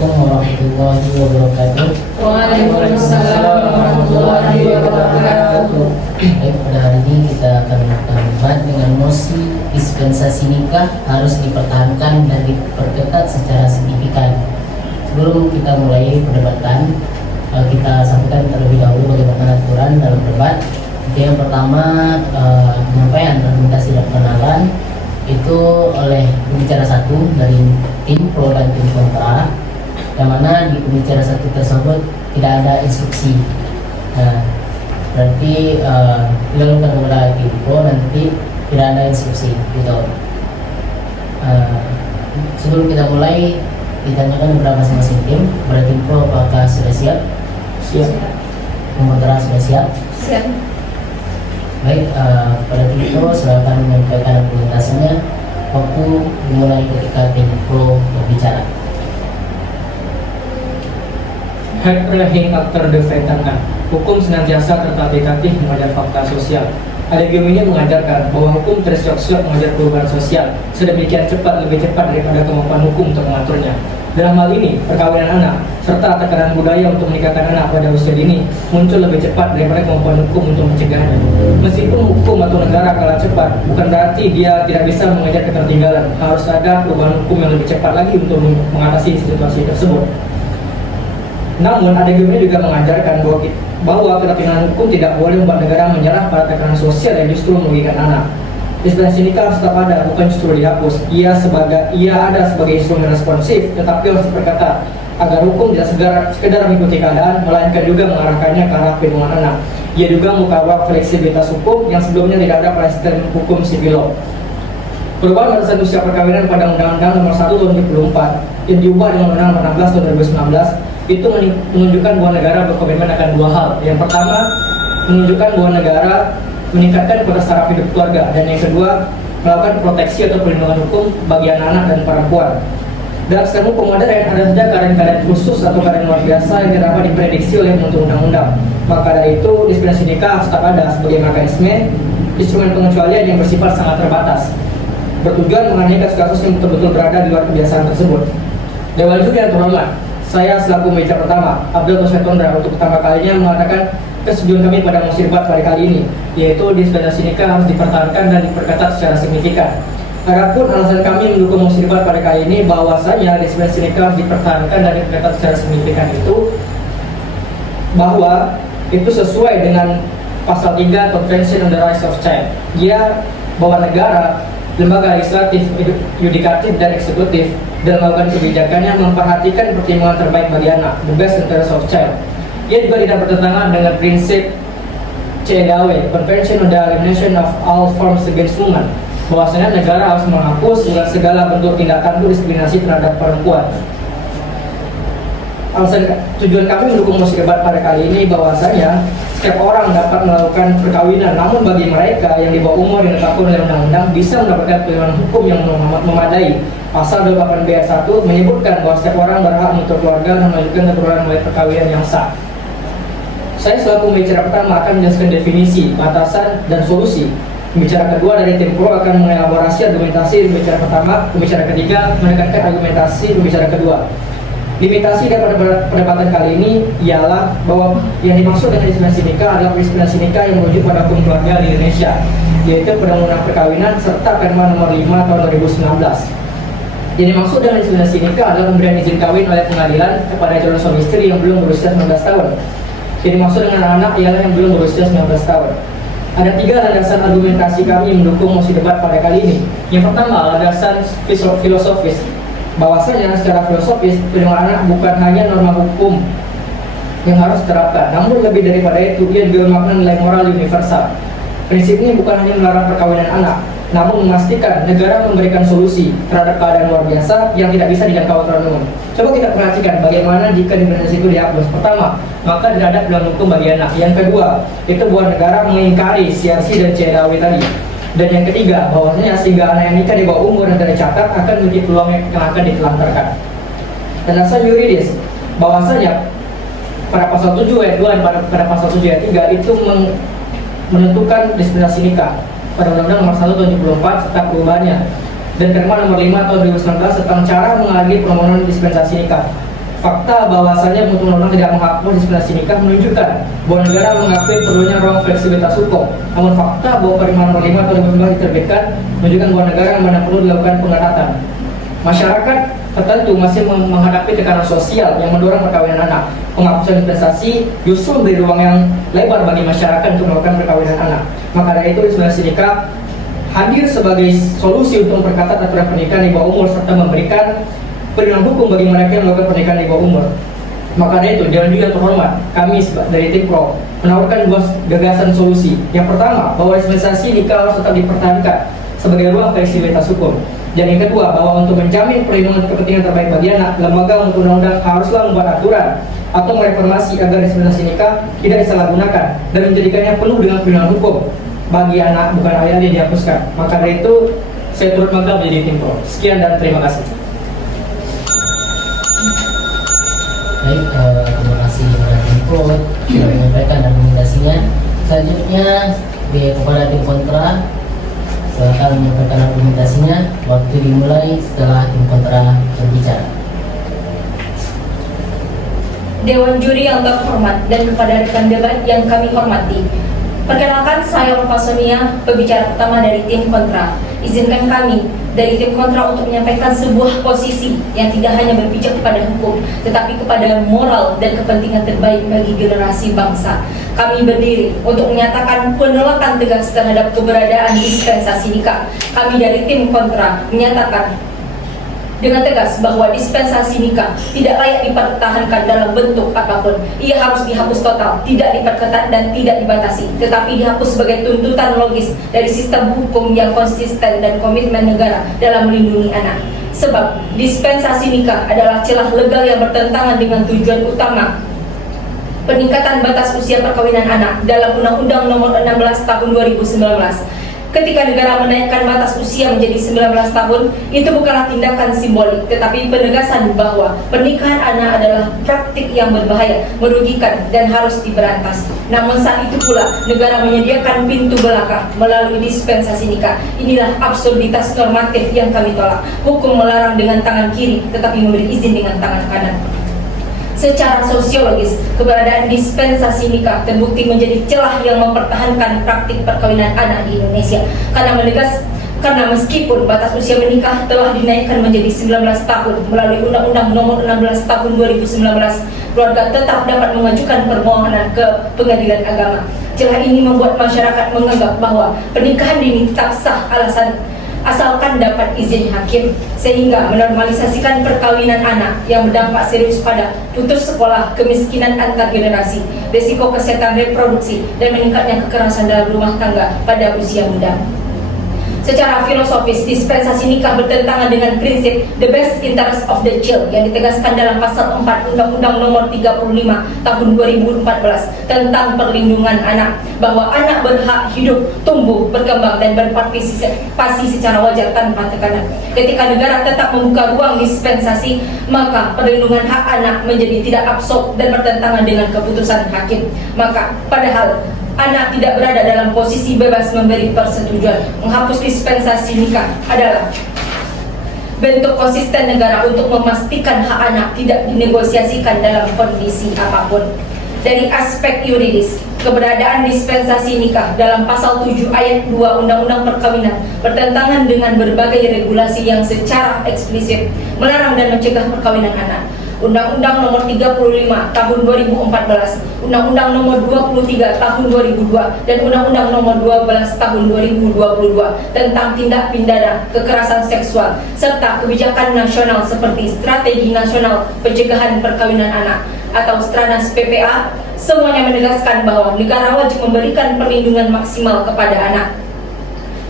Assalamualaikum warahmatullahi wabarakatuh. Waalaikumsalam warahmatullahi wabarakatuh. Baik, pada hari ini kita akan membahas dengan mosi dispensasi nikah harus dipertahankan dan diperketat secara signifikan. Sebelum kita mulai perdebatan, kita sampaikan terlebih dahulu bagaimana aturan dalam debat. Yang pertama, penyampaian argumentasi dan penawaran itu oleh pembicara satu dari tim pro dan tim kontra, yang mana di pembicara satu tersebut tidak ada instruksi. Nah, berarti dilakukan kepada tim pro nanti tidak ada instruksi gitu. Sebelum kita mulai, ditanyakan kepada masing-masing tim. Kepada tim pro, apakah sudah siap? Siap. Kontra sudah siap? Siap. Baik, pada tim pro silakan menyampaikan argumentasinya. Waktu dimulai ketika tim pro berbicara. Head-ranking after the Veteran. Hukum senantiasa tertatih-tatih mengajar fakta sosial. Adagium ini mengajarkan bahwa hukum tersiap-siap mengajar perubahan sosial, sedemikian cepat lebih cepat daripada kemampuan hukum untuk mengaturnya. Dalam hal ini, perkawinan anak serta tekanan budaya untuk menikahkan anak pada usia dini muncul lebih cepat daripada kemampuan hukum untuk mencegahnya. Meskipun hukum atau negara kalah cepat, bukan berarti dia tidak bisa mengejar ketertinggalan. Harus ada perubahan hukum yang lebih cepat lagi untuk mengatasi situasi tersebut. Namun, adagium ini juga mengajarkan bahwa ketertinggalan hukum tidak boleh membuat negara menyerah pada tekanan sosial yang justru merugikan anak. Dispensasi nikah harus tetap ada, bukan justru dihapus. Ia ada sebagai instrumen responsif, tetapi harus diperketat agar hukum tidak sekedar mengikuti keadaan, melainkan juga mengarahkannya ke arah perlindungan anak. Ia juga mengubah fleksibilitas hukum yang sebelumnya tidak ada pada sistem hukum sivil law. Perubahan batasan usia perkawinan pada Undang-Undang Nomor 1 Tahun 2004 yang diubah dengan Undang-Undang Nomor 16 Tahun 2019 itu menunjukkan bahwa negara berkomitmen akan dua hal. Yang pertama, menunjukkan bahwa negara meningkatkan kualitas taraf hidup keluarga, dan yang kedua, melakukan proteksi atau perlindungan hukum bagi anak-anak dan perempuan. Dalam sistem hukum modern ada saja keadaan-keadaan khusus atau keadaan luar biasa yang tidak dapat diprediksi oleh pembentuk undang-undang. Maka dari itu, dispensasi nikah harus tetap ada sebagai mekanisme instrumen pengecualian yang bersifat sangat terbatas, bertujuan mengenai kasus-kasus yang betul-betul berada di luar kebiasaan tersebut. Dewan juri yang terhormat, saya selaku pembicara pertama, Abdul Tosya Tondra, untuk pertama kalinya mengatakan kesetujuan kami pada mosi debat pada kali ini, yaitu dispensasi nikah harus dipertahankan dan diperketat secara signifikan. Adapun alasan kami mendukung mosi debat pada kali ini bahwasanya dispensasi nikah harus dipertahankan dan diperketat secara signifikan itu bahwa itu sesuai dengan pasal 3 Convention on the Rights of Child. Dia bahwa negara, lembaga legislatif, yudikatif, dan eksekutif dalam melakukan kebijakannya memperhatikan pertimbangan terbaik bagi anak, the best interest of child. Ia juga tidak bertentangan dengan prinsip CEDAW, Convention on the Elimination of All Forms Against Women, bahwasanya negara harus menghapus segala bentuk tindakan diskriminasi terhadap perempuan. Tujuan kami mendukung mosi debat pada kali ini bahwasanya setiap orang dapat melakukan perkawinan, namun bagi mereka yang di bawah umur yang ditetapkan oleh undang-undang bisa mendapatkan perlindungan hukum yang memadai. Pasal 28 B 1 menyebutkan bahwa setiap orang berhak untuk keluarga dan melanjutkan keturunan melalui perkawinan yang sah. Saya selaku pembicara pertama akan menjelaskan definisi, batasan, dan solusi. Pembicara kedua dari tim pro akan mengelaborasi argumentasi pembicara pertama, pembicara ketiga menekankan argumentasi pembicara kedua. Limitasi dari perdebatan kali ini ialah bahwa yang dimaksud dengan dispensasi nikah adalah dispensasi nikah yang merujuk pada hukum keluarga di Indonesia, yaitu Undang-Undang Perkawinan serta Perma Nomor 5 Tahun 2019. Yang dimaksud dengan dispensasi nikah adalah pemberian izin kawin oleh pengadilan kepada calon suami istri yang belum berusia 19 tahun. Yang dimaksud dengan anak ialah yang belum berusia 19 tahun. Ada 3 landasan argumentasi kami mendukung mosi debat pada kali ini. Yang pertama, landasan filosofis, bahwasanya secara filosofis perlindungan anak bukan hanya norma hukum yang harus diterapkan, namun lebih daripada itu ia juga merupakan nilai moral universal. Prinsip ini bukan hanya melarang perkawinan anak, namun memastikan negara memberikan solusi terhadap keadaan luar biasa yang tidak bisa dijangkau aturan umum. Coba kita perhatikan bagaimana jika dispensasi itu dihapus. Pertama, maka tidak ada peluang hukum bagi anak. Yang kedua, itu bahwa negara mengingkari CRC dan CEDAW tadi. Dan yang ketiga, bahwasanya sehingga anak yang nikah di bawah umur yang tercatat akan memiliki peluang yang akan ditelantarkan. Dan alasan yuridis, bahwasanya pada pasal 7 ayat 2 dan pada pasal 7 ayat 3 itu menentukan dispensasi nikah pada Undang-Undang Nomor 1 Tahun 2004 serta perubahannya, dan Perma Nomor 5 Tahun 2019 tentang cara mengadili permohonan dispensasi nikah. Fakta bahwasanya undang-undang tidak menghapus dispensasi nikah menunjukkan bahwa negara mengakui perlunya ruang fleksibilitas hukum. Namun fakta bahwa Permen Nomor 5 tahun 2019 diterbitkan menunjukkan bahwa negara mana perlu dilakukan pengetatan. Masyarakat tertentu masih menghadapi tekanan sosial yang mendorong perkawinan anak. Penghapusan dispensasi justru memberi ruang yang lebar bagi masyarakat untuk melakukan perkawinan anak. Maka dari itu dispensasi nikah hadir sebagai solusi untuk memperketat aturan pernikahan di bawah umur serta memberikan perlindungan hukum bagi mereka yang melakukan pernikahan di bawah umur. Maka dari itu, Dewan Juri yang terhormat, kami dari tim Pro menawarkan dua gagasan solusi. Yang pertama, bahwa dispensasi nikah harus tetap dipertahankan sebagai ruang fleksibilitas hukum. Dan yang kedua, bahwa untuk menjamin perlindungan kepentingan terbaik bagi anak, lembaga untuk undang-undang haruslah membuat aturan atau mereformasi agar dispensasi nikah tidak disalahgunakan dan menjadikannya penuh dengan perlindungan hukum bagi anak bukan ayah yang dihapuskan. Maka dari itu, saya turut bangga menjadi tim Pro. Sekian dan terima kasih. Baik, terima kasih kepada tim Pro sudah menyampaikan argumentasinya. Selanjutnya kepada tim kontra silakan menyampaikan argumentasinya. Waktu dimulai setelah tim kontra berbicara. Dewan Juri yang terhormat dan kepada rekan debat yang kami hormati, perkenalkan saya Nova Sonia, pembicara pertama dari tim kontra. Izinkan kami dari tim kontra untuk menyampaikan sebuah posisi yang tidak hanya berpijak kepada hukum, tetapi kepada moral dan kepentingan terbaik bagi generasi bangsa. Kami berdiri untuk menyatakan penolakan tegas terhadap keberadaan dispensasi nikah. Kami dari tim kontra menyatakan dengan tegas bahwa dispensasi nikah tidak layak dipertahankan dalam bentuk apapun. Ia harus dihapus total, tidak diperketat dan tidak dibatasi, tetapi dihapus sebagai tuntutan logis dari sistem hukum yang konsisten dan komitmen negara dalam melindungi anak. Sebab dispensasi nikah adalah celah legal yang bertentangan dengan tujuan utama peningkatan batas usia perkawinan anak dalam Undang-Undang Nomor 16 Tahun 2019. Ketika negara menaikkan batas usia menjadi 19 tahun, itu bukanlah tindakan simbolik, tetapi penegasan bahwa pernikahan anak adalah praktik yang berbahaya, merugikan, dan harus diberantas. Namun saat itu pula, negara menyediakan pintu belakang melalui dispensasi nikah. Inilah absurditas normatif yang kami tolak. Hukum melarang dengan tangan kiri, tetapi memberi izin dengan tangan kanan. Secara sosiologis, keberadaan dispensasi nikah terbukti menjadi celah yang mempertahankan praktik perkawinan anak di Indonesia. Karena meskipun batas usia menikah telah dinaikkan menjadi 19 tahun melalui Undang-Undang Nomor 16 Tahun 2019, keluarga tetap dapat mengajukan permohonan ke Pengadilan Agama. Celah ini membuat masyarakat menganggap bahwa pernikahan dini tetap sah asalkan dapat izin hakim, sehingga menormalisasikan perkawinan anak yang berdampak serius pada putus sekolah, kemiskinan antar generasi, risiko kesehatan reproduksi, dan meningkatnya kekerasan dalam rumah tangga pada usia muda. Secara filosofis, dispensasi nikah bertentangan dengan prinsip the best interest of the child yang ditegaskan dalam pasal 4 Undang-Undang Nomor 35 Tahun 2014 tentang perlindungan anak, bahwa anak berhak hidup, tumbuh, berkembang, dan berpartisipasi secara wajar tanpa tekanan. Ketika negara tetap membuka ruang dispensasi, maka perlindungan hak anak menjadi tidak absurd dan bertentangan dengan keputusan hakim. Maka padahal anak tidak berada dalam posisi bebas memberi persetujuan. Menghapus dispensasi nikah adalah bentuk konsisten negara untuk memastikan hak anak tidak dinegosiasikan dalam kondisi apapun. Dari aspek yuridis, keberadaan dispensasi nikah dalam pasal 7 ayat 2 Undang-Undang Perkawinan bertentangan dengan berbagai regulasi yang secara eksplisit melarang dan mencegah perkawinan anak. Undang-Undang Nomor 35 Tahun 2014, Undang-Undang Nomor 23 Tahun 2002, dan Undang-Undang Nomor 12 Tahun 2022 tentang tindak pidana kekerasan seksual, serta kebijakan nasional seperti Strategi Nasional Pencegahan Perkawinan Anak atau Stranas PPA, semuanya menegaskan bahwa negara wajib memberikan perlindungan maksimal kepada anak.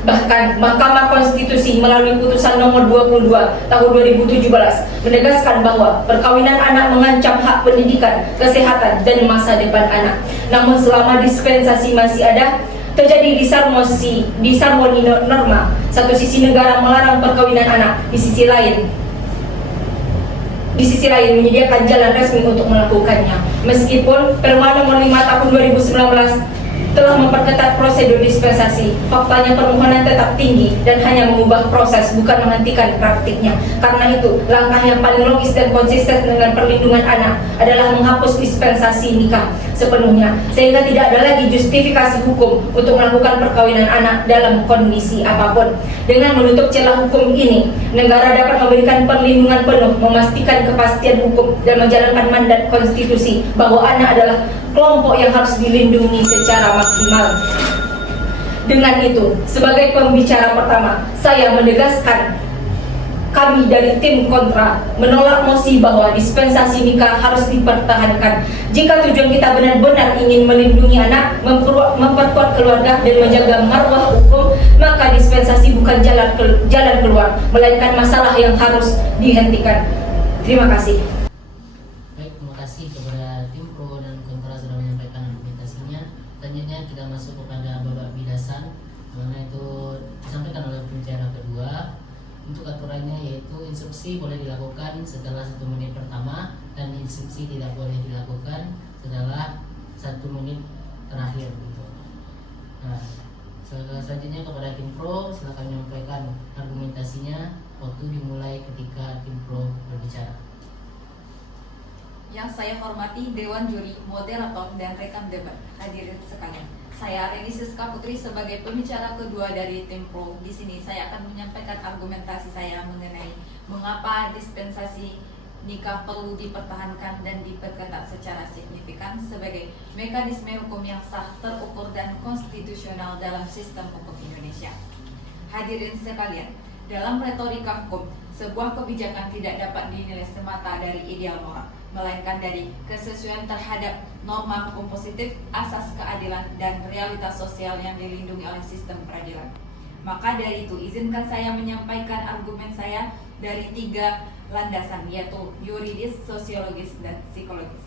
Bahkan Mahkamah Konstitusi melalui putusan nomor 22 tahun 2017 menegaskan bahwa perkawinan anak mengancam hak pendidikan, kesehatan, dan masa depan anak. Namun selama dispensasi masih ada, terjadi disharmoni norma. Satu sisi negara melarang perkawinan anak, di sisi lain menyediakan jalan resmi untuk melakukannya. Meskipun Perma nomor 5 tahun 2019 telah memperketat prosedur dispensasi. Faktanya permohonan tetap tinggi dan hanya mengubah proses, bukan menghentikan praktiknya. Karena itu, langkah yang paling logis dan konsisten dengan perlindungan anak adalah menghapus dispensasi nikah sepenuhnya, sehingga tidak ada lagi justifikasi hukum untuk melakukan perkawinan anak dalam kondisi apapun. Dengan menutup celah hukum ini, negara dapat memberikan perlindungan penuh, memastikan kepastian hukum, dan menjalankan mandat konstitusi bahwa anak adalah kelompok yang harus dilindungi secara maksimal. Dengan itu, sebagai pembicara pertama, saya menegaskan kami dari tim kontra menolak mosi bahwa dispensasi nikah harus dipertahankan. Jika tujuan kita benar-benar ingin melindungi anak, memperkuat keluarga, dan menjaga marwah hukum, maka dispensasi bukan jalan keluar, melainkan masalah yang harus dihentikan. Terima kasih. Baik, terima kasih kepada tim pro dan kontra sudah menyampaikan argumentasinya. Selanjutnya kita masuk kepada babak bidasan, mana itu disampaikan oleh pembicara kedua. Untuk aturannya yaitu instruksi boleh dilakukan setelah 1 menit pertama dan instruksi tidak boleh dilakukan setelah 1 menit terakhir gitu. Nah, selanjutnya kepada tim pro, silakan menyampaikan argumentasinya. Waktu dimulai ketika tim pro berbicara. Yang saya hormati Dewan Juri, Moderator, dan rekan debat, hadirin sekalian. Saya Reni Siska Putri sebagai pembicara kedua dari tim pro. Di sini saya akan menyampaikan argumentasi saya mengenai mengapa dispensasi nikah perlu dipertahankan dan diperketat secara signifikan sebagai mekanisme hukum yang sah, terukur, dan konstitusional dalam sistem hukum Indonesia. Hadirin sekalian, dalam retorika hukum, sebuah kebijakan tidak dapat dinilai semata dari ideal moral, melainkan dari kesesuaian terhadap norma hukum positif, asas keadilan, dan realitas sosial yang dilindungi oleh sistem peradilan. Maka dari itu, izinkan saya menyampaikan argumen saya dari 3 landasan, yaitu yuridis, sosiologis, dan psikologis.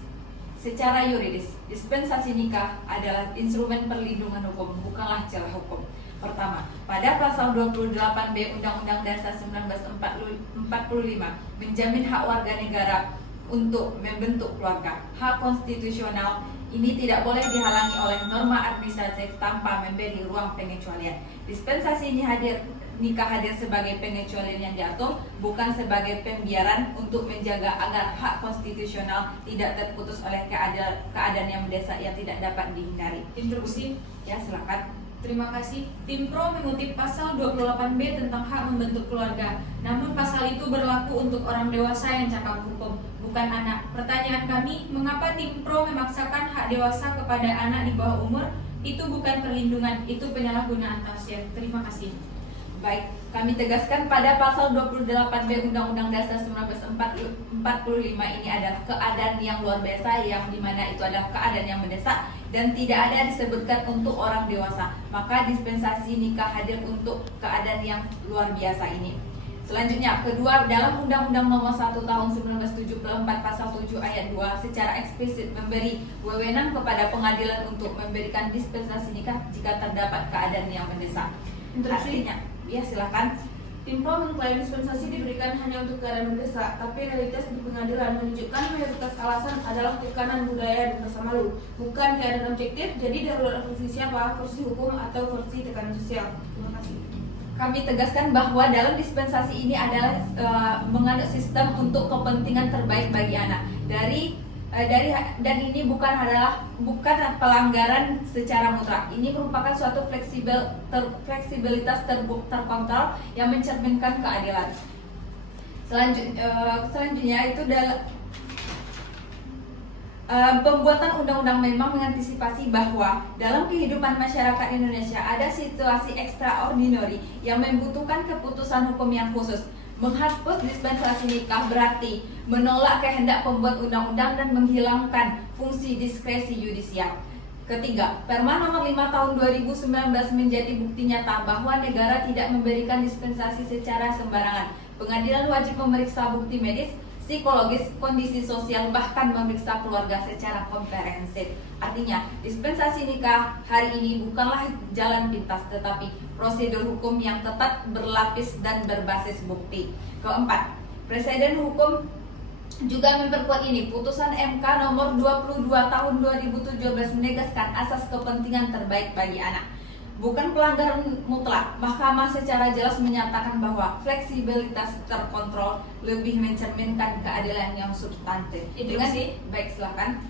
Secara yuridis, dispensasi nikah adalah instrumen perlindungan hukum, bukanlah celah hukum. Pertama, pada pasal 28B Undang-Undang Dasar 1945 menjamin hak warga negara untuk membentuk keluarga. Hak konstitusional ini tidak boleh dihalangi oleh norma administratif tanpa memberi ruang pengecualian. Dispensasi ini nikah hadir sebagai pengecualian yang diatur, bukan sebagai pembiaran untuk menjaga agar hak konstitusional tidak terputus oleh keadaan yang mendesak yang tidak dapat dihindari. Instruksi. Ya, silakan. Terima kasih. Tim Pro mengutip pasal 28B tentang hak membentuk keluarga. Namun pasal itu berlaku untuk orang dewasa yang cakap hukum, bukan anak. Pertanyaan kami, mengapa Tim Pro memaksakan hak dewasa kepada anak di bawah umur? Itu bukan perlindungan, itu penyalahgunaan tafsir. Terima kasih. Baik, kami tegaskan pada pasal 28B Undang-Undang Dasar 1945 ini adalah keadaan yang luar biasa, yang dimana itu adalah keadaan yang mendesak dan tidak ada disebutkan untuk orang dewasa. Maka dispensasi nikah hadir untuk keadaan yang luar biasa ini. Selanjutnya, kedua, dalam Undang-Undang Nomor 1 Tahun 1974 Pasal 7 Ayat 2 secara eksplisit memberi wewenang kepada pengadilan untuk memberikan dispensasi nikah jika terdapat keadaan yang mendesak. Artinya, ya silakan. Tim Pro mengklaim dispensasi diberikan hanya untuk keadaan mendesak, tapi realitas di pengadilan menunjukkan mayoritas alasan adalah tekanan budaya dan rasa malu, bukan keadaan objektif. Jadi darurat versi siapa? Versi hukum atau versi tekanan sosial? Terima kasih. Kami tegaskan bahwa dalam dispensasi ini adalah menganut sistem untuk kepentingan terbaik bagi anak. Dan ini bukan pelanggaran secara mutlak. Ini merupakan suatu fleksibilitas terkontrol yang mencerminkan keadilan. Selanjutnya itu pembuatan undang-undang memang mengantisipasi bahwa dalam kehidupan masyarakat Indonesia ada situasi extraordinary yang membutuhkan keputusan hukum yang khusus. Menghapus dispensasi nikah berarti menolak kehendak pembuat undang-undang dan menghilangkan fungsi diskresi yudisial. Ketiga, Perma Nomor 5 Tahun 2019 menjadi bukti nyata bahwa negara tidak memberikan dispensasi secara sembarangan. Pengadilan wajib memeriksa bukti medis, psikologis, kondisi sosial, bahkan memeriksa keluarga secara komprehensif. Artinya, dispensasi nikah hari ini bukanlah jalan pintas, tetapi prosedur hukum yang ketat, berlapis, dan berbasis bukti. Keempat, presiden hukum juga memperkuat ini. Putusan MK nomor 22 tahun 2017 menegaskan asas kepentingan terbaik bagi anak. Bukan pelanggaran mutlak. Mahkamah secara jelas menyatakan bahwa fleksibilitas terkontrol lebih mencerminkan keadilan yang substantif. Interupsi. Baik, silakan.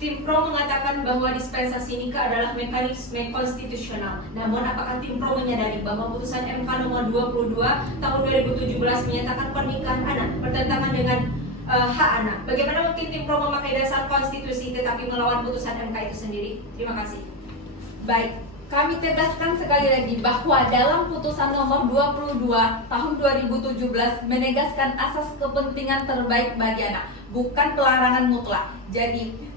Tim Pro mengatakan bahwa dispensasi nikah adalah mekanisme konstitusional. Namun apakah Tim Pro menyadari bahwa putusan MK nomor 22 tahun 2017 menyatakan pernikahan anak bertentangan dengan hak anak? Bagaimana mungkin Tim Pro memakai dasar konstitusi tetapi melawan putusan MK itu sendiri? Terima kasih. Baik, kami tegaskan sekali lagi bahwa dalam putusan nomor 22 tahun 2017 menegaskan asas kepentingan terbaik bagi anak, bukan pelarangan mutlak. Jadi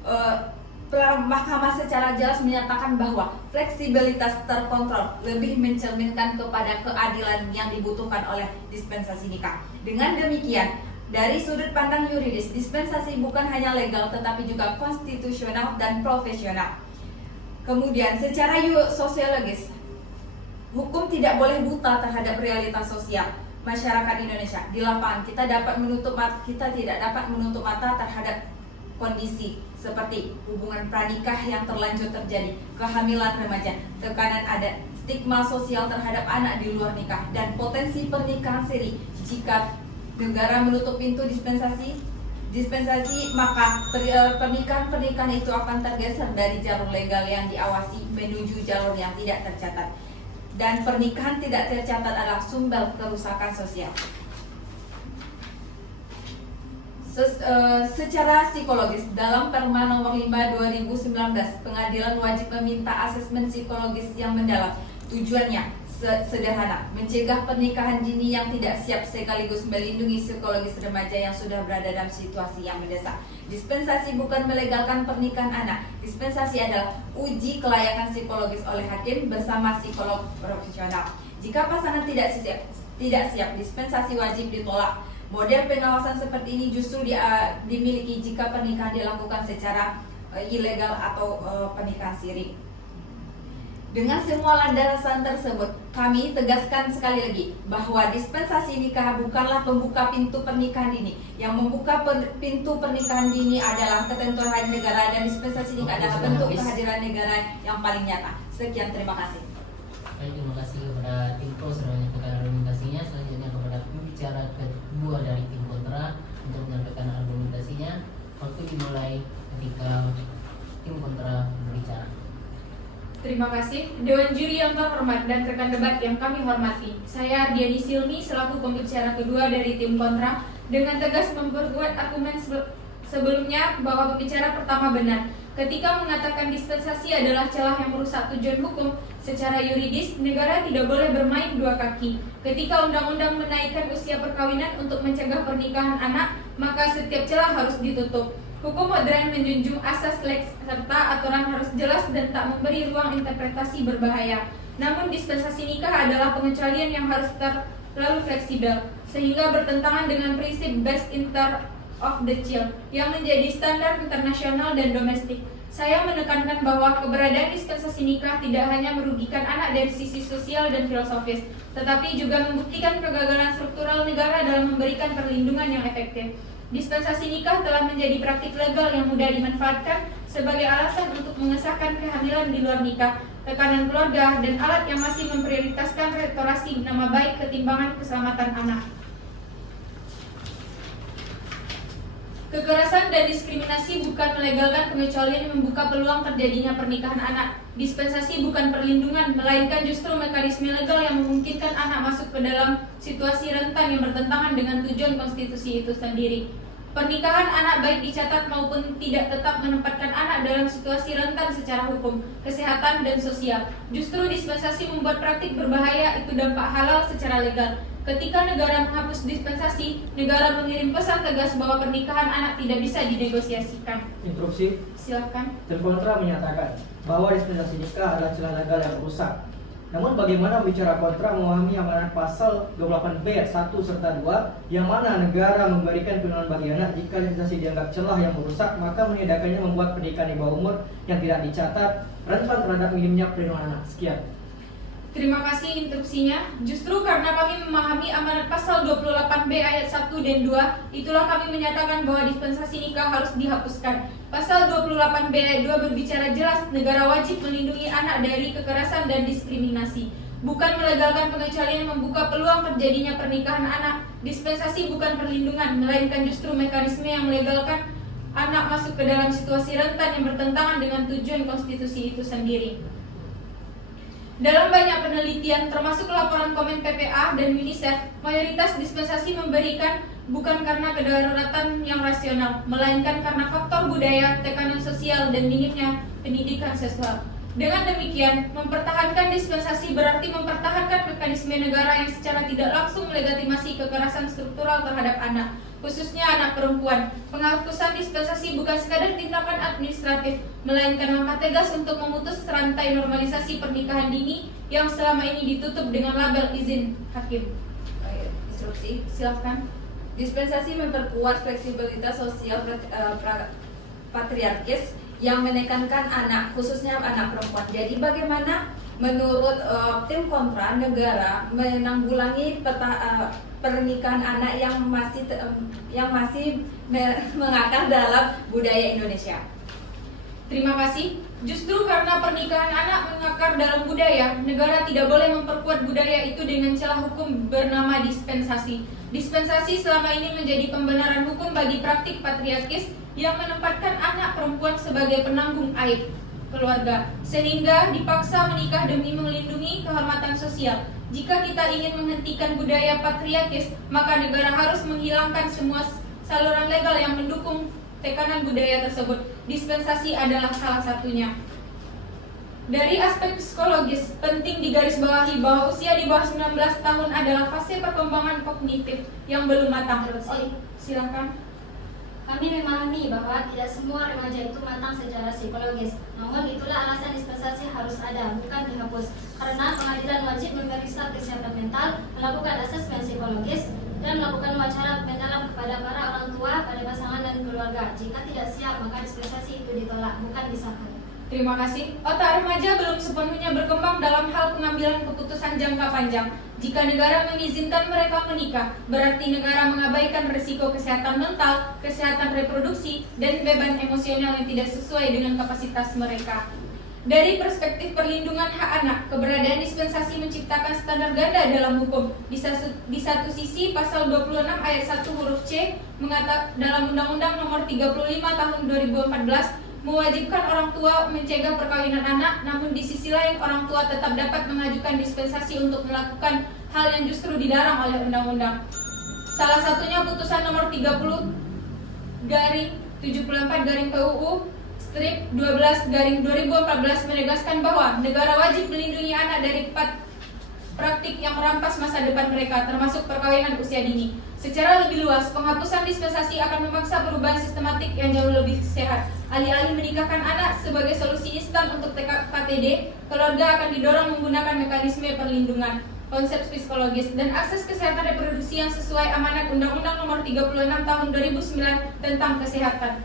Mahkamah secara jelas menyatakan bahwa fleksibilitas terkontrol lebih mencerminkan kepada keadilan yang dibutuhkan oleh dispensasi nikah. Dengan demikian, dari sudut pandang yuridis, dispensasi bukan hanya legal tetapi juga konstitusional dan profesional. Kemudian secara sosiologis, hukum tidak boleh buta terhadap realitas sosial masyarakat Indonesia. Di lapangan kita tidak dapat menutup mata terhadap kondisi seperti hubungan pranikah yang terlanjur terjadi, kehamilan remaja, tekanan adat, stigma sosial terhadap anak di luar nikah, dan potensi pernikahan siri. Jika negara menutup pintu dispensasi, maka pernikahan itu akan tergeser dari jalur legal yang diawasi menuju jalur yang tidak tercatat. Dan pernikahan tidak tercatat adalah sumber kerusakan sosial. Secara psikologis, dalam Perma nomor 5 2019, pengadilan wajib meminta asesmen psikologis yang mendalam. Tujuannya sederhana, mencegah pernikahan dini yang tidak siap sekaligus melindungi psikologis remaja yang sudah berada dalam situasi yang mendesak. Dispensasi bukan melegalkan pernikahan anak. Dispensasi adalah uji kelayakan psikologis oleh hakim bersama psikolog profesional. Jika pasangan tidak siap, dispensasi wajib ditolak. Model pengawasan seperti ini justru dimiliki jika pernikahan dilakukan secara ilegal atau pernikahan siri. Dengan semua landasan tersebut, kami tegaskan sekali lagi bahwa dispensasi nikah bukanlah pembuka pintu pernikahan dini. Yang membuka pintu pernikahan dini adalah ketentuan hari negara, dan dispensasi nikah adalah bentuk kehadiran negara yang paling nyata. Sekian, terima kasih. Baik, terima kasih kepada tim Pro sudah menyampaikan argumentasinya. Selanjutnya kepada pembicara kedua dari tim kontra untuk menyampaikan argumentasinya. Waktu dimulai ketika tim kontra berbicara. Terima kasih, Dewan Juri yang terhormat dan rekan debat yang kami hormati. Saya Diani Silmi selaku pembicara kedua dari tim kontra dengan tegas memperkuat argumen sebelumnya bahwa pembicara pertama benar. Ketika mengatakan dispensasi adalah celah yang merusak tujuan hukum, secara yuridis negara tidak boleh bermain dua kaki. Ketika undang-undang menaikkan usia perkawinan untuk mencegah pernikahan anak, maka setiap celah harus ditutup. Hukum modern menjunjung asas lex serta aturan harus jelas dan tak memberi ruang interpretasi berbahaya. Namun dispensasi nikah adalah pengecualian yang harus terlalu fleksibel, sehingga bertentangan dengan prinsip best interest of the child yang menjadi standar internasional dan domestik. Saya menekankan bahwa keberadaan dispensasi nikah tidak hanya merugikan anak dari sisi sosial dan filosofis, tetapi juga membuktikan kegagalan struktural negara dalam memberikan perlindungan yang efektif. Dispensasi nikah telah menjadi praktik legal yang mudah dimanfaatkan sebagai alasan untuk mengesahkan kehamilan di luar nikah, tekanan keluarga, dan alat yang masih memprioritaskan restorasi nama baik ketimbangan keselamatan anak. Kekerasan dan diskriminasi bukan melegalkan pengecualian yang membuka peluang terjadinya pernikahan anak. Dispensasi bukan perlindungan, melainkan justru mekanisme legal yang memungkinkan anak masuk ke dalam situasi rentan yang bertentangan dengan tujuan konstitusi itu sendiri. Pernikahan anak baik dicatat maupun tidak tetap menempatkan anak dalam situasi rentan secara hukum, kesehatan, dan sosial. Justru dispensasi membuat praktik berbahaya itu dampak halal secara legal. Ketika negara menghapus dispensasi, negara mengirim pesan tegas bahwa pernikahan anak tidak bisa dinegosiasikan. Interupsi. Silakan. Tim kontra menyatakan bahwa dispensasi nikah adalah celah legal yang rusak. Namun bagaimana bicara kontra memahami amanat pasal 28B ayat 1 serta 2 yang mana negara memberikan perlindungan bagi anak jika dispensasi dianggap celah yang merusak, maka meniadakannya membuat pernikahan di bawah umur yang tidak dicatat rentan terhadap minimnya perlindungan anak. Sekian. Terima kasih instruksinya. Justru karena kami memahami amanat pasal 28B ayat 1 dan 2, itulah kami menyatakan bahwa dispensasi nikah harus dihapuskan. Pasal 28B ayat 2 berbicara jelas, negara wajib melindungi anak dari kekerasan dan diskriminasi. Bukan melegalkan pengecualian membuka peluang terjadinya pernikahan anak. Dispensasi bukan perlindungan, melainkan justru mekanisme yang melegalkan anak masuk ke dalam situasi rentan yang bertentangan dengan tujuan konstitusi itu sendiri. Dalam banyak penelitian, termasuk laporan komen PPA dan UNICEF, mayoritas dispensasi memberikan bukan karena kedaruratan yang rasional, melainkan karena faktor budaya, tekanan sosial, dan minimnya pendidikan seksual. Dengan demikian, mempertahankan dispensasi berarti mempertahankan mekanisme negara yang secara tidak langsung melegitimasi kekerasan struktural terhadap anak, khususnya anak perempuan. Penghapusan dispensasi bukan sekadar tindakan administratif, melainkan langkah tegas untuk memutus rantai normalisasi pernikahan dini yang selama ini ditutup dengan label izin hakim. Instruksi. Silakan. Dispensasi memperkuat fleksibilitas sosial patriarkis yang menekankan anak, khususnya anak perempuan. Jadi bagaimana menurut tim kontra negara menanggulangi pernikahan anak yang masih mengakar dalam budaya Indonesia? Terima kasih. Justru karena pernikahan anak mengakar dalam budaya, negara tidak boleh memperkuat budaya itu dengan celah hukum bernama dispensasi. Dispensasi selama ini menjadi pembenaran hukum bagi praktik patriarkis yang menempatkan anak perempuan sebagai penanggung aib keluarga, sehingga dipaksa menikah demi melindungi kehormatan sosial. Jika kita ingin menghentikan budaya patriarkis, maka negara harus menghilangkan semua saluran legal yang mendukung tekanan budaya tersebut. Dispensasi adalah salah satunya. Dari aspek psikologis, penting digarisbawahi bahwa usia di bawah 19 tahun adalah fase perkembangan kognitif yang belum matang. Silakan. Kami memahami bahwa tidak semua remaja itu matang secara psikologis. Namun itulah alasan dispensasi harus ada, bukan dihapus. Karena pengadilan wajib memeriksa kesehatan mental, melakukan asesmen psikologis, dan melakukan wawancara mendalam kepada para orang tua, pada pasangan dan keluarga. Jika tidak siap, maka dispensasi itu ditolak, bukan disahkan. Terima kasih. Otak remaja belum sepenuhnya berkembang dalam hal pengambilan keputusan jangka panjang. Jika negara mengizinkan mereka menikah, berarti negara mengabaikan risiko kesehatan mental, kesehatan reproduksi, dan beban emosional yang tidak sesuai dengan kapasitas mereka. Dari perspektif perlindungan hak anak, keberadaan dispensasi menciptakan standar ganda dalam hukum. Di satu sisi, pasal 26 ayat 1 huruf C mengatakan dalam Undang-Undang Nomor 35 Tahun 2014 mewajibkan orang tua mencegah perkawinan anak, namun di sisi lain orang tua tetap dapat mengajukan dispensasi untuk melakukan hal yang justru dilarang oleh undang-undang. Salah satunya putusan nomor 30/74/PUU strip 12/2014 menegaskan bahwa negara wajib melindungi anak dari praktik yang merampas masa depan mereka, termasuk perkawinan usia dini. Secara lebih luas, penghapusan dispensasi akan memaksa perubahan sistematik yang jauh lebih sehat. Alih-alih menikahkan anak sebagai solusi instan untuk KTD, keluarga akan didorong menggunakan mekanisme perlindungan, konsep psikologis, dan akses kesehatan reproduksi yang sesuai amanat Undang-Undang Nomor 36 Tahun 2009 tentang kesehatan.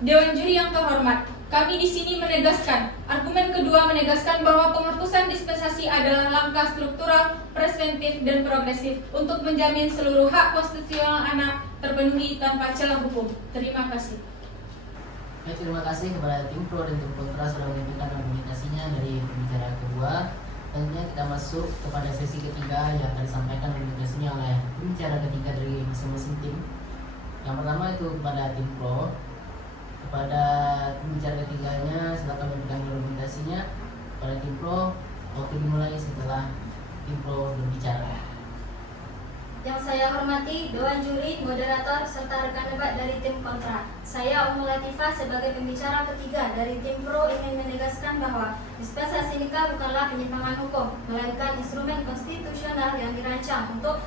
Dewan Juri yang terhormat, kami di sini menegaskan, argumen kedua menegaskan bahwa penghapusan dispensasi adalah langkah struktural, preventif, dan progresif untuk menjamin seluruh hak konstitusional anak terpenuhi tanpa celah hukum. Terima kasih. Terima kasih kepada tim pro dan tim kontra sudah menyampaikan argumentasinya dari pembicara kedua. Tentunya kita masuk kepada sesi ketiga yang akan disampaikan argumentasinya oleh pembicara ketiga dari masing-masing tim. Yang pertama itu kepada tim pro. Kepada pembicara ketiganya silakan memberikan argumentasinya. Pada tim pro, waktu dimulai setelah tim pro berbicara. Yang saya hormati Dewan Juri, moderator, serta rekan debat dari tim kontra. Saya Umu Latifah sebagai pembicara ketiga dari tim pro ingin menegaskan bahwa dispensasi nikah bukanlah penyimpangan hukum, melainkan instrumen konstitusional yang dirancang untuk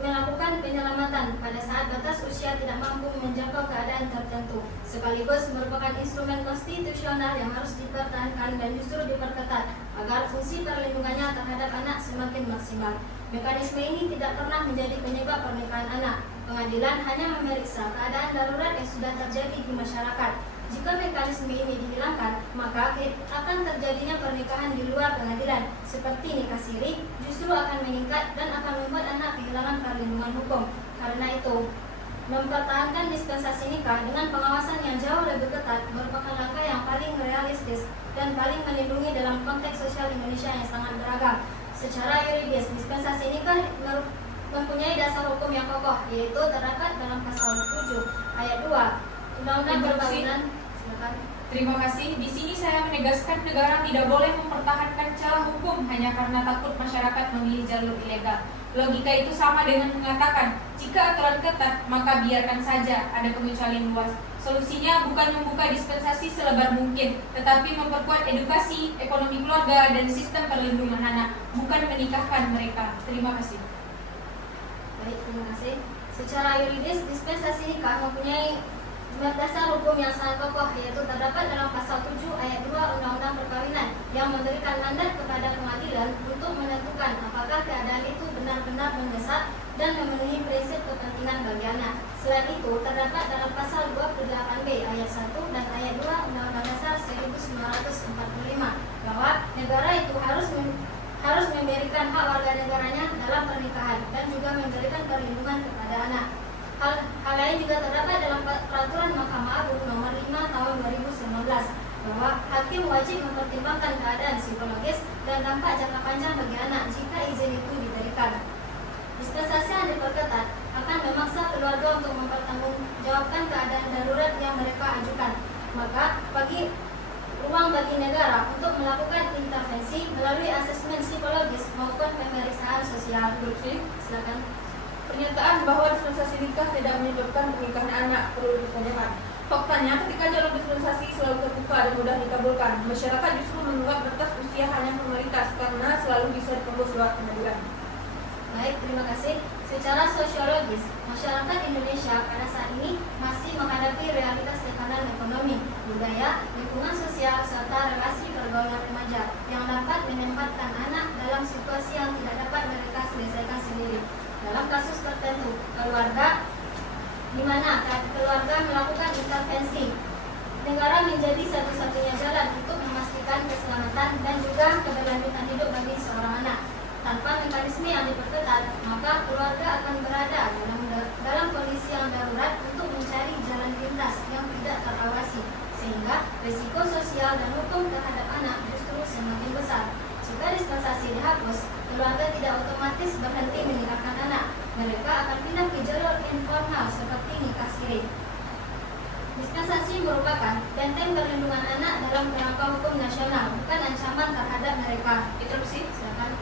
melakukan penyelamatan pada saat batas usia tidak mampu menjangkau keadaan tertentu, sekaligus merupakan instrumen konstitusional yang harus dipertahankan dan justru diperketat agar fungsi perlindungannya terhadap anak semakin maksimal. Mekanisme ini tidak pernah menjadi penyebab pernikahan anak. Pengadilan hanya memeriksa keadaan darurat yang sudah terjadi di masyarakat. Jika mekanisme ini dihilangkan, maka akan terjadinya pernikahan di luar pengadilan, seperti nikah siri, justru akan meningkat dan akan membuat anak kehilangan perlindungan hukum. Karena itu, mempertahankan dispensasi nikah dengan pengawasan yang jauh lebih ketat merupakan langkah yang paling realistis dan paling melindungi dalam konteks sosial Indonesia yang sangat beragam. Secara yuridis, dispensasi nikah mempunyai dasar hukum yang kokoh, yaitu terdapat dalam pasal 7 ayat 2 Undang-Undang Perkawinan. Silakan. Terima kasih. Di sini saya menegaskan negara tidak boleh mempertahankan celah hukum hanya karena takut masyarakat memilih jalur ilegal. Logika itu sama dengan mengatakan, jika aturan ketat, maka biarkan saja ada kemunculan luas. Solusinya bukan membuka dispensasi selebar mungkin, tetapi memperkuat edukasi, ekonomi keluarga, dan sistem perlindungan anak, bukan menikahkan mereka. Terima kasih. Baik, terima kasih. Secara yuridis, dispensasi nikah mempunyai dasar hukum yang sangat kokoh, yaitu terdapat dalam pasal 7 ayat 2 Undang-Undang Perkawinan yang memberikan mandat kepada pengadilan untuk menentukan apakah keadaan itu benar-benar mendesak dan memenuhi prinsip kepentingan bagi anak. Selain itu, terdapat dalam pasal 28B ayat 1 dan ayat 2 Undang-Undang Dasar 1945 bahwa negara itu harus memberikan hak warga negaranya dalam pernikahan dan juga memberikan perlindungan kepada anak. Hal lain juga terdapat dalam peraturan Mahkamah Agung nomor 5 tahun 2019 bahwa hakim wajib mempertimbangkan keadaan psikologis dan dampak jangka panjang bagi anak jika izin itu diberikan. Dispensasi yang diperketat akan memaksa keluarga untuk mempertanggungjawabkan keadaan darurat yang mereka ajukan. Maka ruang bagi negara untuk melakukan intervensi melalui asesmen psikologis maupun pemeriksaan sosial. Silakan. Pernyataan bahwa dispensasi nikah tidak menyebabkan pernikahan anak perlu ditanyakan. Faktanya, ketika jalur dispensasi selalu terbuka dan mudah dikabulkan, masyarakat justru menganggap batas usia hanya formalitas karena selalu bisa ditembus lewat pengadilan. Baik, terima kasih. Secara sosiologis, masyarakat Indonesia pada saat ini masih menghadapi realitas tekanan ekonomi, budaya, lingkungan sosial, serta relasi pergaulan remaja yang dapat menempatkan anak dalam situasi yang tidak dapat mereka selesaikan sendiri. Dalam kasus tertentu, keluarga di mana keluarga melakukan intervensi, negara menjadi satu-satunya jalan untuk memastikan keselamatan dan juga keberlanjutan hidup bagi seorang anak. Tanpa mekanisme yang diperketat, maka keluarga akan berada dalam kondisi yang darurat untuk mencari jalan pintas yang tidak terawasi, sehingga risiko sosial dan hukum terhadap anak justru semakin besar. Jika dispensasi dihapus, keluarga tidak otomatis berhenti menikahkan anak. Mereka akan pindah ke jalur informal seperti nikah siri. Dispensasi merupakan benteng perlindungan anak dalam kerangka hukum nasional, bukan ancaman terhadap mereka. Interupsi. Silakan.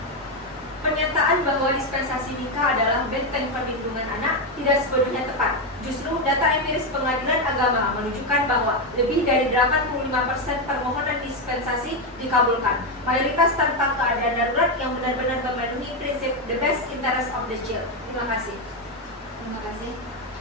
Pernyataan bahwa dispensasi nikah adalah benteng perlindungan anak tidak sepenuhnya tepat. Justru data empiris Pengadilan Agama menunjukkan bahwa lebih dari 85% permohonan dispensasi dikabulkan. Mayoritas tanpa keadaan darurat yang benar-benar memenuhi prinsip the best interest of the child. Terima kasih. Terima kasih.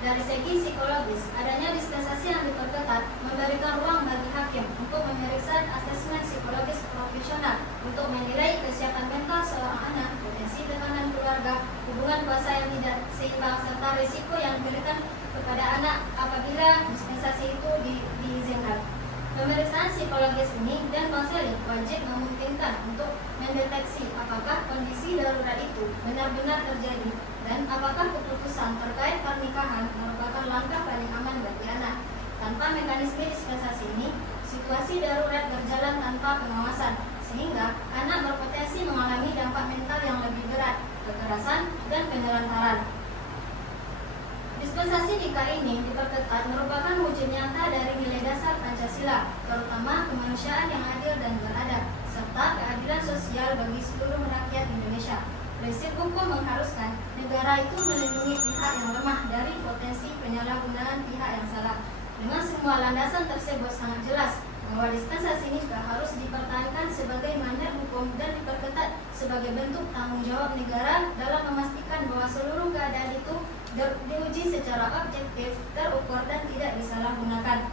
Dari segi psikologis, adanya dispensasi yang diperketat memberikan ruang bagi hakim untuk memeriksa asesmen psikologis profesional untuk menilai kesiapan mental seorang anak, potensi tekanan keluarga, hubungan kuasa yang tidak seimbang, serta risiko yang diberikan kepada anak apabila dispensasi itu diizinkan. Pemeriksaan psikologis ini dan konseling wajib memungkinkan untuk mendeteksi apakah kondisi darurat itu benar-benar terjadi dan apakah keputusan terkait pernikahan merupakan langkah paling aman bagi anak. Tanpa mekanisme dispensasi ini, situasi darurat berjalan tanpa pengawasan, sehingga anak berpotensi mengalami dampak mental yang lebih berat, kekerasan, dan penelantaran. Dispensasi nikah ini diperketat merupakan wujud nyata dari nilai dasar Pancasila, terutama kemanusiaan yang adil dan beradab, serta keadilan sosial bagi seluruh rakyat Indonesia. Prinsip hukum mengharuskan negara itu melindungi pihak yang lemah dari potensi penyalahgunaan pihak yang salah. Dengan semua landasan tersebut sangat jelas bahwa dispensasi nikah harus dipertahankan sebagai mandat hukum dan diperketat sebagai bentuk tanggung jawab negara dalam memastikan bahwa seluruh keadaan itu diuji secara objektif, terukur, dan tidak disalahgunakan.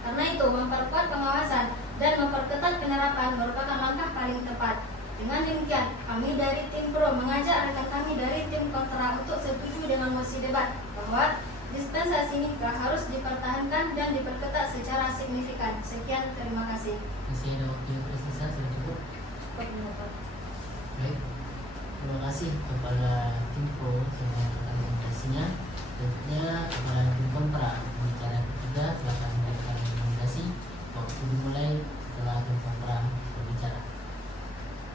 Karena itu, memperkuat pengawasan dan memperketat penerapan merupakan langkah paling tepat. Dengan demikian, kami dari tim Pro mengajak rekan kami dari tim kontra untuk setuju dengan mosi debat bahwa kasih kepada Timpo semua rekomendasinya. Selanjutnya kepada tim kontra pembicara ketiga, silakan memberikan rekomendasi. Waktu dimulai setelah tim kontra berbicara.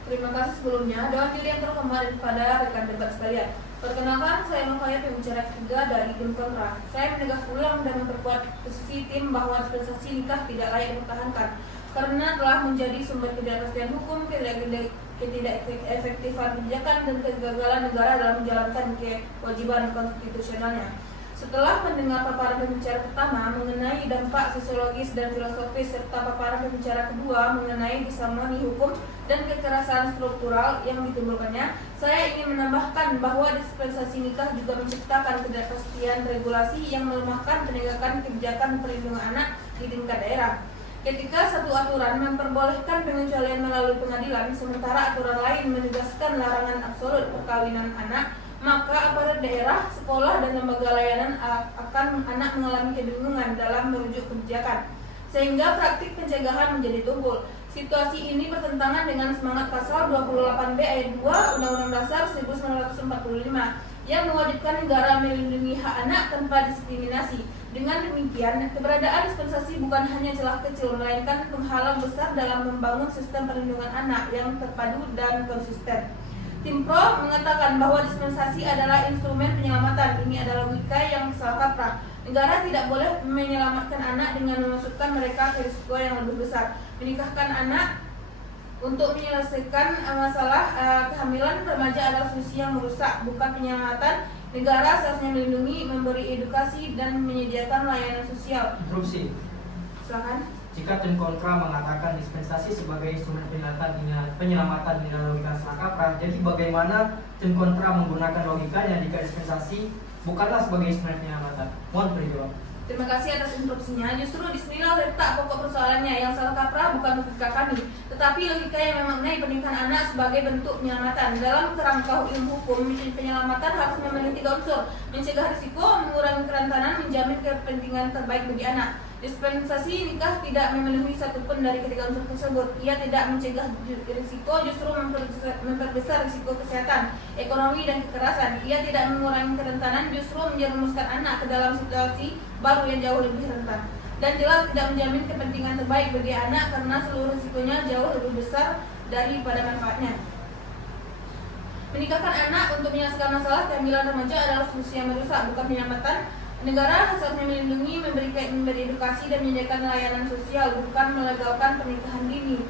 Terima kasih sebelumnya. Dewan juri yang terhormat kepada rekan debat sekalian. Perkenalkan, saya Nofaya, pembicara ketiga dari tim kontra. Saya menegas ulang dan memperkuat posisi tim bahwa dispensasi nikah tidak layak dipertahankan karena telah menjadi sumber ketidakpastian hukum, ketidakefektifan kebijakan, dan kegagalan negara dalam menjalankan kewajiban konstitusionalnya. Setelah mendengar paparan pembicara pertama mengenai dampak sosiologis dan filosofis serta paparan pembicara kedua mengenai disharmoni hukum dan kekerasan struktural yang ditimbulkannya, saya ingin menambahkan bahwa dispensasi nikah juga menciptakan ketidakpastian regulasi yang melemahkan penegakan kebijakan perlindungan anak di tingkat daerah. Ketika satu aturan memperbolehkan pengecualian melalui pengadilan, sementara aturan lain menegaskan larangan absolut perkawinan anak, maka aparat daerah, sekolah, dan lembaga layanan akan anak mengalami kebingungan dalam merujuk kebijakan, sehingga praktik pencegahan menjadi tumpul. Situasi ini bertentangan dengan semangat pasal 28B ayat 2 Undang-Undang Dasar 1945 yang mewajibkan negara melindungi hak anak tanpa diskriminasi. Dengan demikian, keberadaan dispensasi bukan hanya celah kecil, melainkan penghalang besar dalam membangun sistem perlindungan anak yang terpadu dan konsisten. Tim Pro mengatakan bahwa dispensasi adalah instrumen penyelamatan. Ini adalah logika yang salah kaprah. Negara tidak boleh menyelamatkan anak dengan memasukkan mereka ke risiko yang lebih besar. Menikahkan anak untuk menyelesaikan masalah kehamilan remaja adalah solusi yang merusak, bukan penyelamatan. Negara seharusnya melindungi, memberi edukasi, dan menyediakan layanan sosial. Interupsi. Silakan. Jika tim kontra mengatakan dispensasi sebagai instrumen penyelamatan dengan logika salah kaprah, jadi bagaimana tim kontra menggunakan logikanya jika dispensasi bukanlah sebagai instrumen penyelamatan? Mohon dijawab. Terima kasih atas interupsinya. Justru disinilah letak pokok persoalannya. Yang salah kaprah bukan logika kami, tetapi logika yang memaknai pernikahan anak sebagai bentuk penyelamatan. Dalam kerangka ilmu hukum, penyelamatan harus memenuhi 3 unsur: mencegah risiko, mengurangi kerentanan, menjamin kepentingan terbaik bagi anak. Dispensasi nikah tidak memenuhi satupun dari ketiga unsur tersebut. Ia tidak mencegah risiko, justru memperbesar risiko kesehatan, ekonomi, dan kekerasan. Ia tidak mengurangi kerentanan, justru menjerumuskan anak ke dalam situasi baru yang jauh lebih rentan. Dan jelas tidak menjamin kepentingan terbaik bagi anak karena seluruh risikonya jauh lebih besar daripada manfaatnya. Menikahkan anak untuk menyelesaikan masalah kehamilan remaja adalah solusi yang merusak, bukan penyelamatan. Negara seharusnya melindungi, memberi edukasi, dan menyediakan layanan sosial, bukan melegalkan pernikahan dini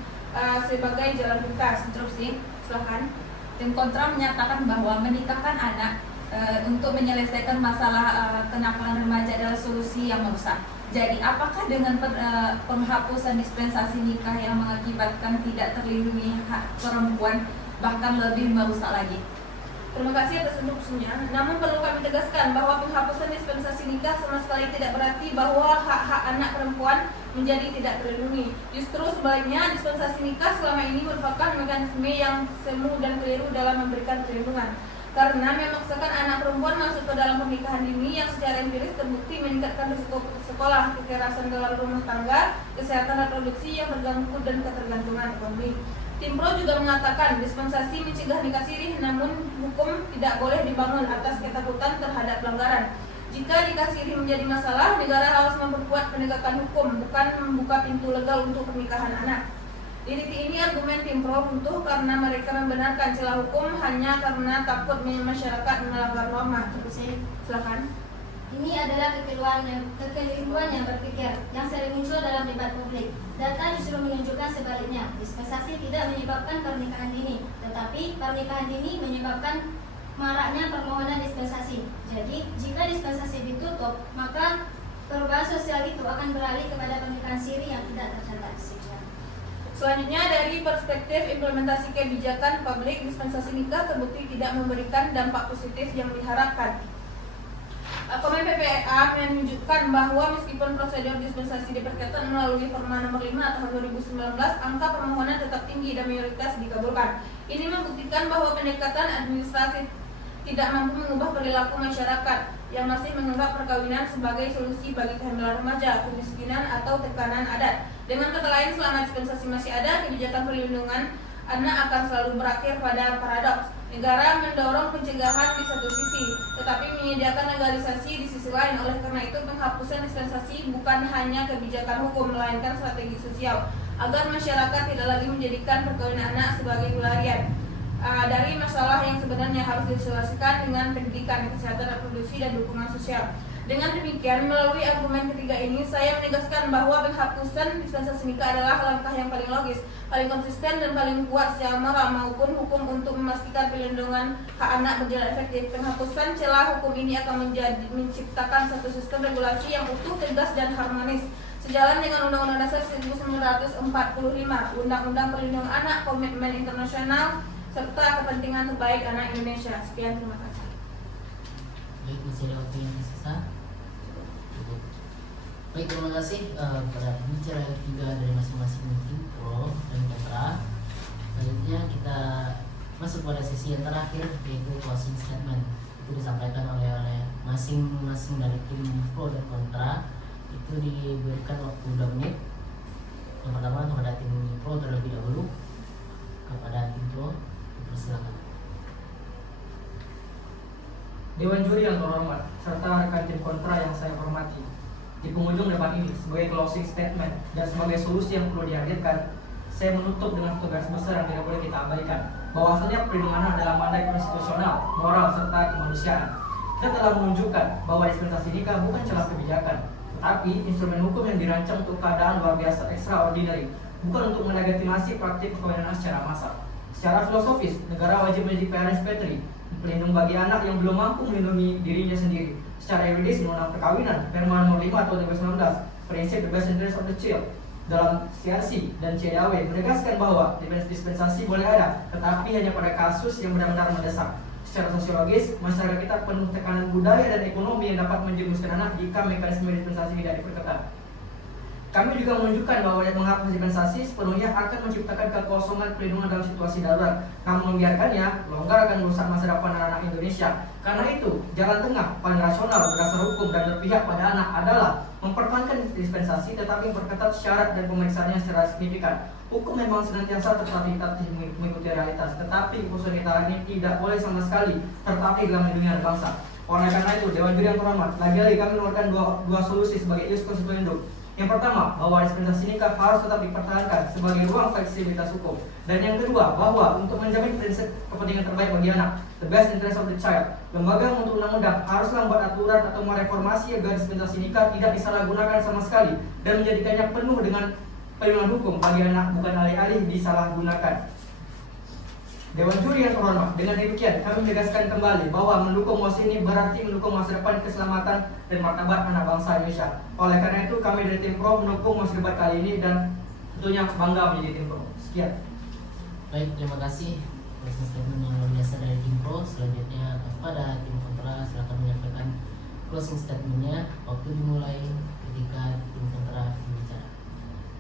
sebagai jalan pintas. Interupsi, silakan. Tim kontra menyatakan bahwa menikahkan anak untuk menyelesaikan masalah kenakalan remaja adalah solusi yang merusak. Jadi, apakah dengan penghapusan dispensasi nikah yang mengakibatkan tidak terlindungi hak perempuan bahkan lebih merusak lagi? Terima kasih atas interupsinya. Namun perlu kami tegaskan bahwa penghapusan dispensasi nikah sama sekali tidak berarti bahwa hak-hak anak perempuan menjadi tidak terlindungi. Justru sebaliknya, dispensasi nikah selama ini merupakan mekanisme yang semu dan keliru dalam memberikan perlindungan. Karena memaksakan anak perempuan masuk ke dalam pernikahan dini yang secara empiris terbukti meningkatkan risiko putus sekolah, kekerasan dalam rumah tangga, kesehatan reproduksi yang terganggu, dan ketergantungan ekonomi. Tim Pro juga mengatakan dispensasi mencegah nikah siri, namun hukum tidak boleh dibangun atas ketakutan terhadap pelanggaran. Jika nikah siri menjadi masalah, negara harus memperkuat penegakan hukum, bukan membuka pintu legal untuk pernikahan anak. Di titik ini argumen Tim Pro runtuh karena mereka membenarkan celah hukum hanya karena takut masyarakat melanggar norma. Silakan. Ini adalah kekeliruan yang berpikir yang sering muncul dalam debat publik. Data justru menunjukkan sebaliknya. Dispensasi tidak menyebabkan pernikahan dini, tetapi pernikahan dini menyebabkan maraknya permohonan dispensasi. Jadi, jika dispensasi ditutup, maka perubahan sosial itu akan beralih kepada pernikahan siri yang tidak tercatat. Selanjutnya, dari perspektif implementasi kebijakan publik, dispensasi nikah terbukti tidak memberikan dampak positif yang diharapkan. Komen PPA menunjukkan bahwa meskipun prosedur dispensasi diperketat melalui Perma Nomor 5 Tahun 2019, angka permohonan tetap tinggi dan mayoritas dikabulkan. Ini membuktikan bahwa pendekatan administratif tidak mampu mengubah perilaku masyarakat yang masih menganggap perkawinan sebagai solusi bagi kehamilan remaja, kemiskinan, atau tekanan adat. Dengan kata lain, selama dispensasi masih ada, kebijakan perlindungan anak akan selalu berakhir pada paradoks. Negara mendorong pencegahan di satu sisi, tetapi menyediakan legalisasi di sisi lain. Oleh karena itu, penghapusan dispensasi bukan hanya kebijakan hukum, melainkan strategi sosial agar masyarakat tidak lagi menjadikan perkawinan anak sebagai pelarian dari masalah yang sebenarnya harus diselesaikan dengan pendidikan, kesehatan reproduksi, dan dukungan sosial. Dengan demikian, melalui argumen ketiga ini, saya menegaskan bahwa penghapusan dispensasi nikah adalah langkah yang paling logis, paling konsisten, dan paling kuat secara moral maupun hukum untuk memastikan perlindungan hak anak berjalan efektif. Penghapusan celah hukum ini akan menciptakan satu sistem regulasi yang utuh, tegas, dan harmonis, sejalan dengan Undang-Undang Dasar 1945, Undang-Undang Perlindungan Anak, komitmen internasional, serta kepentingan terbaik anak Indonesia. Sekian, terima kasih. Baik, masih ada waktu yang tersisa. Cukup. Baik, terima kasih kepada pembicara ketiga dari masing-masing tim pro dan kontra. Selanjutnya kita masuk pada sesi yang terakhir, yaitu closing statement. Itu disampaikan oleh masing-masing dari tim pro dan kontra. Itu diberikan waktu 2 menit. Yang pertama kepada tim pro terlebih dahulu. Kepada tim pro, dipersilakan. Dewan juri yang terhormat, serta rekan tim kontra yang saya hormati. Di penghujung debat ini, sebagai closing statement dan sebagai solusi yang perlu dihadirkan, saya menutup dengan tugas besar yang tidak boleh kita abaikan, bahwasanya perlindungan anak adalah mandat konstitusional, moral, serta kemanusiaan. Kita telah menunjukkan bahwa dispensasi nikah bukan celah kebijakan, tetapi instrumen hukum yang dirancang untuk keadaan luar biasa extraordinary, bukan untuk melegitimasi praktik perkawinan anak secara massal. Secara filosofis, negara wajib menjadi parents patri, pelindung bagi anak yang belum mampu melindungi dirinya sendiri. Secara yuridis, Undang-Undang Perkawinan, Permen nomor 5 tahun 2019, prinsip the best interest of the child dalam CRC dan CDAW menegaskan bahwa dispensasi boleh ada, tetapi hanya pada kasus yang benar-benar mendesak. Secara sosiologis, masyarakat kita penuh tekanan budaya dan ekonomi yang dapat menjerumuskan anak jika mekanisme dispensasi tidak diperketat. Kami juga menunjukkan bahwa menghapus dispensasi sepenuhnya akan menciptakan kekosongan perlindungan dalam situasi darurat. Namun membiarkannya, longgar akan merusak masa depan anak-anak Indonesia. Karena itu, jalan tengah paling rasional berdasar hukum dan berpihak pada anak adalah mempertahankan dispensasi tetapi memperketat syarat dan pemeriksaannya secara signifikan. Hukum memang senantiasa tertatih-tatih mengikuti realitas, tetapi personalitas ini tidak boleh sama sekali tertatih dalam melindungi bangsa. Oleh karena itu, Dewan Juri yang terhormat, lagi-lagi kami mengeluarkan dua solusi sebagai ius konstituendum. Yang pertama, bahwa dispensasi nikah harus tetap dipertahankan sebagai ruang fleksibilitas hukum. Dan yang kedua, bahwa untuk menjamin prinsip kepentingan terbaik bagi anak, the best interest of the child, lembaga untuk undang-undang haruslah membuat aturan atau mereformasi agar dispensasi nikah tidak disalahgunakan sama sekali dan menjadikannya penuh dengan perlindungan hukum bagi anak, bukan alih-alih disalahgunakan. Dewan Juri yang terhormat, dengan demikian kami menegaskan kembali bahwa mendukung mosi ini berarti mendukung masa depan, keselamatan, dan martabat anak bangsa Indonesia. Oleh karena itu kami dari tim pro mendukung mosi debat kali ini dan tentunya bangga menjadi tim pro. Sekian. Baik, terima kasih closing statement yang luar biasa dari tim pro. Selanjutnya kepada tim kontra, silakan menyampaikan closing statementnya. Waktu dimulai ketika tim kontra berbicara.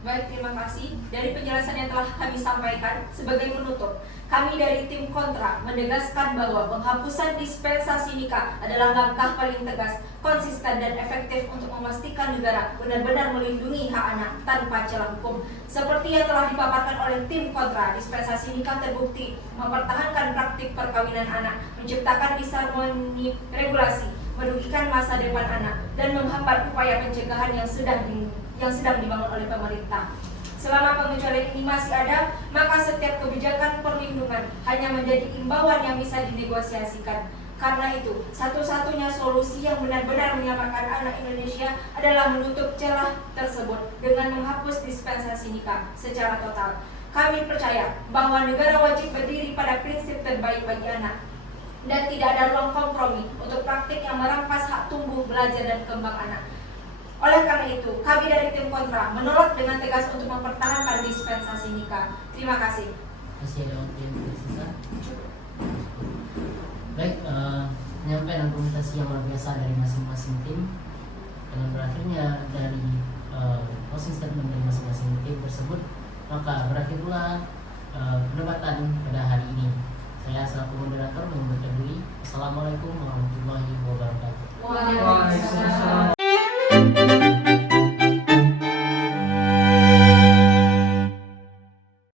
Baik, terima kasih. Dari penjelasan yang telah kami sampaikan, sebagai penutup, kami dari tim kontra menegaskan bahwa penghapusan dispensasi nikah adalah langkah paling tegas, konsisten, dan efektif untuk memastikan negara benar-benar melindungi hak anak tanpa celah hukum. Seperti yang telah dipaparkan oleh tim kontra, dispensasi nikah terbukti mempertahankan praktik perkawinan anak, menciptakan disharmoni regulasi, merugikan masa depan anak, dan menghambat upaya pencegahan yang sedang dibangun oleh pemerintah. Selama pengecualian ini masih ada, maka setiap kebijakan perlindungan hanya menjadi imbauan yang bisa dinegosiasikan. Karena itu, satu-satunya solusi yang benar-benar menyelamatkan anak Indonesia adalah menutup celah tersebut dengan menghapus dispensasi nikah secara total. Kami percaya bahwa negara wajib berdiri pada prinsip terbaik bagi anak dan tidak ada ruang kompromi untuk praktik yang merampas hak tumbuh, belajar, dan kembang anak. Oleh karena itu, kami dari tim kontra menolak dengan tegas untuk mempertahankan dispensasi nikah. Terima kasih. Masih ada waktu yang tersisa? Baik, penyampaian argumentasi yang luar biasa dari masing-masing tim. Dengan berakhirnya dari closing statement dari masing-masing tim tersebut, maka berakhirlah perdebatan pada hari ini. Saya selaku moderator mengundur diri. Assalamualaikum warahmatullahi wabarakatuh. Waalaikumsalam.